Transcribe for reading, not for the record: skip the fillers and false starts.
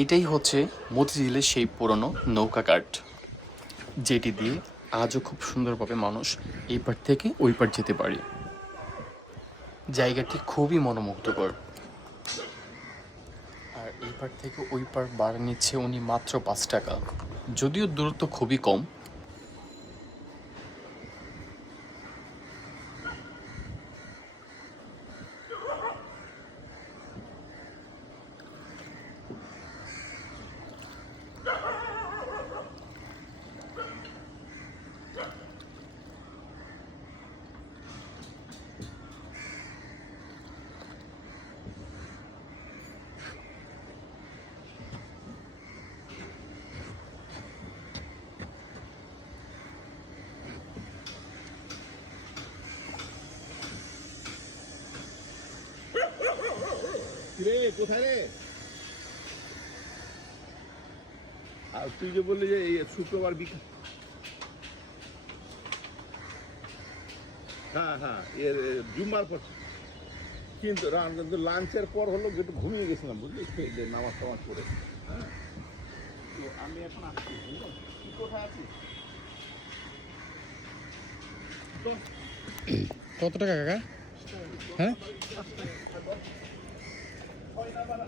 এইটাই হচ্ছে মতিঝিলের সেই পুরনো নৌকা ঘাট, যেটি দিয়ে আজও খুব সুন্দরভাবে মানুষ এই পার থেকে ওই পার যেতে পারে। জায়গাটি খুবই মনোমুগ্ধকর। আর এই পার থেকে ওই পার ভাড়া নিচ্ছে উনি মাত্র 5 টাকা, যদিও দূরত্ব খুবই কম। রে কোথায় রে? আর তুই যে বললি যে এই শুক্রবার বিকেল, হ্যাঁ হ্যাঁ এর জুম্মার পর, কিন্তু লাঞ্চের পর হলো একটু ঘুমিয়ে গেছিলাম বুঝলি, খেয়ে নামাজ টামাজ করে। হ্যাঁ তো আমি এখন আসছি, বুঝলো তুই কোথায় আছিস? কত টাকা কাকা? হ্যাঁ, 6 নাম্বার